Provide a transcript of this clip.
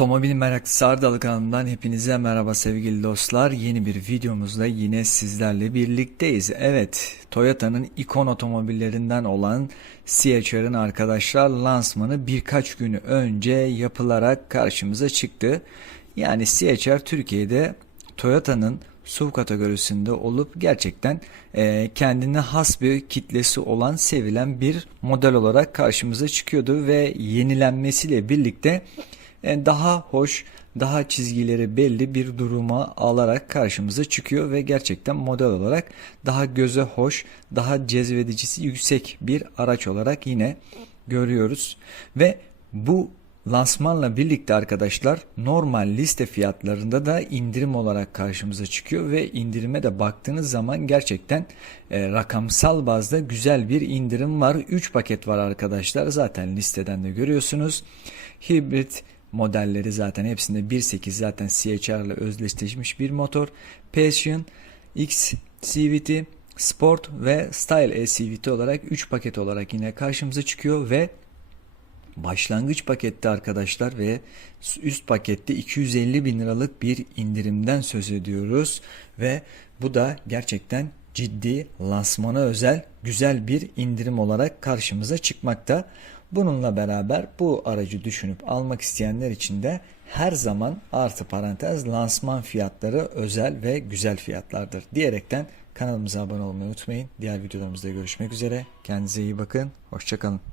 Otomobil meraklısı Ardalı kanalından hepinize merhaba sevgili dostlar. Yeni bir videomuzda yine sizlerle birlikteyiz. Evet, Toyota'nın ikon otomobillerinden olan CHR'ın arkadaşlar lansmanı birkaç günü önce yapılarak karşımıza çıktı. Yani CHR Türkiye'de Toyota'nın SUV kategorisinde olup gerçekten e, kendine has bir kitlesi olan sevilen bir model olarak karşımıza çıkıyordu ve yenilenmesiyle birlikte daha hoş, daha çizgileri belli bir duruma alarak karşımıza çıkıyor ve gerçekten model olarak daha göze hoş, daha cezbedicisi yüksek bir araç olarak yine görüyoruz ve bu Lansmanla birlikte arkadaşlar normal liste fiyatlarında da indirim olarak karşımıza çıkıyor ve indirime de baktığınız zaman gerçekten e, rakamsal bazda güzel bir indirim var. 3 paket var arkadaşlar zaten listeden de görüyorsunuz. Hibrit modelleri zaten hepsinde 1.8 zaten CHR ile özdeşleşmiş bir motor. Passion, X, CVT, Sport ve Style e-CVT olarak 3 paket olarak yine karşımıza çıkıyor ve başlangıç pakette arkadaşlar ve üst pakette 250 bin liralık bir indirimden söz ediyoruz ve bu da gerçekten ciddi lansmana özel güzel bir indirim olarak karşımıza çıkmakta. Bununla beraber bu aracı düşünüp almak isteyenler için de her zaman artı parantez lansman fiyatları özel ve güzel fiyatlardır diyerekten kanalımıza abone olmayı unutmayın. Diğer videolarımızda görüşmek üzere. Kendinize iyi bakın. Hoşçakalın.